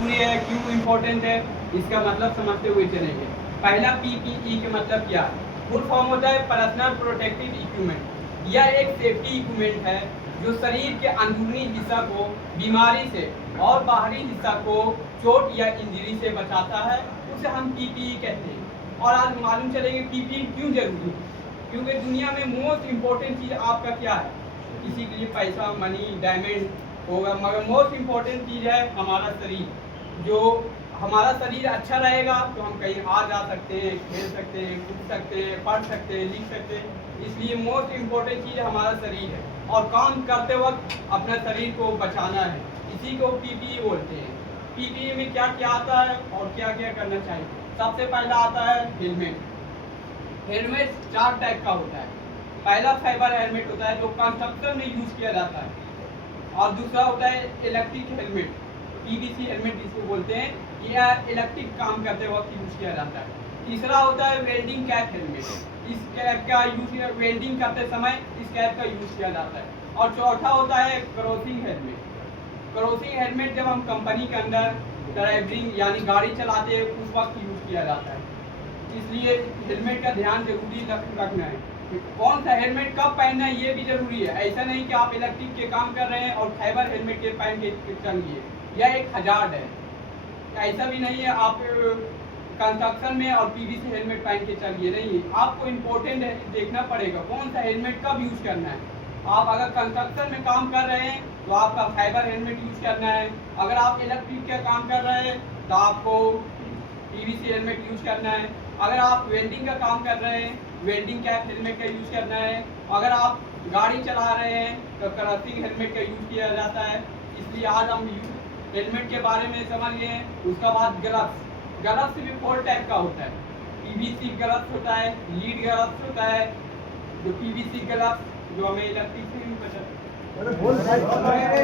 जरूरी है, क्यों इम्पोर्टेंट है, इसका मतलब समझते हुए चलेंगे। पहला पीपीई के मतलब क्या है? फुल फॉर्म होता है पर्सनल प्रोटेक्टिव इक्विपमेंट। यह एक सेफ्टी इक्विपमेंट है जो शरीर के अंदरूनी हिस्सा को बीमारी से और बाहरी हिस्सा को चोट या इंजरी से बचाता है, उसे हम पीपीई कहते हैं। और आज मालूम चलेगा पीपीई क्यों जरूरी है। क्योंकि दुनिया में मोस्ट इम्पोर्टेंट चीज़ आपका क्या है? किसी के लिए पैसा, मनी, डायमंड होगा, मगर मोस्ट इम्पोर्टेंट चीज़ है हमारा शरीर। जो हमारा शरीर अच्छा रहेगा तो हम कहीं आ जा सकते हैं, खेल सकते हैं, कूद सकते हैं, पढ़ सकते हैं, लिख सकते हैं। इसलिए मोस्ट इम्पोर्टेंट चीज़ हमारा शरीर है और काम करते वक्त अपना शरीर को बचाना है। इसी को पीपीई बोलते हैं। पीपीई में क्या क्या आता है और क्या क्या करना चाहिए? सबसे पहला आता है हेलमेट। हेलमेट 4 टाइप का होता है। पहला फाइबर हेलमेट होता है जो कंस्ट्रक्शन में यूज किया जाता है, और दूसरा होता है इलेक्ट्रिक हेलमेट, पीवीसी हेलमेट जिसको बोलते हैं, यह इलेक्ट्रिक काम करते वक्त यूज किया जाता है। तीसरा होता है वेल्डिंग कैप हेलमेट। इस कैप का यूज वेल्डिंग करते समय इस कैप का यूज किया जाता है। और चौथा होता है क्रॉसिंग हेलमेट। क्रॉसिंग हेलमेट जब हम कंपनी के अंदर ड्राइविंग यानी गाड़ी चलाते हैं उस वक्त यूज किया जाता है। इसलिए हेलमेट का ध्यान जरूरी रखना है। कौन सा हेलमेट कब पहनना है ये भी जरूरी है। ऐसा नहीं कि आप इलेक्ट्रिक के काम कर रहे हैं और फाइबर हेलमेट के पहन के चलिए, यह एक हजार्ड है। ऐसा भी नहीं है आप कंस्ट्रक्शन में और पीवीसी हेलमेट पहन के चलिए, नहीं। आपको इम्पोर्टेंट देखना पड़ेगा कौन सा हेलमेट कब यूज करना है। आप अगर कंस्ट्रक्शन में काम कर रहे हैं तो आपका फाइबर हेलमेट यूज करना है। अगर आप इलेक्ट्रिक का काम कर रहे हैं तो आपको पीवीसी हेलमेट यूज करना है। अगर आप वेल्डिंग का काम कर रहे हैं वेल्डिंग कैप हेलमेट का यूज करना है। अगर आप गाड़ी चला रहे हैं तो क्रॉसिंग हेलमेट का यूज किया जाता है। इसलिए आज हम हेलमेट के बारे में समझ गए हैं। उसका बाद ग्लव्स। ग्लव्स भी 4 टाइप का होता है। पीवीसी ग्लव्स होता है, लीड ग्लव्स होता है, जो पीवीसी ग्लव्स जो हमें इलेक्ट्रिक से भी बचाता है।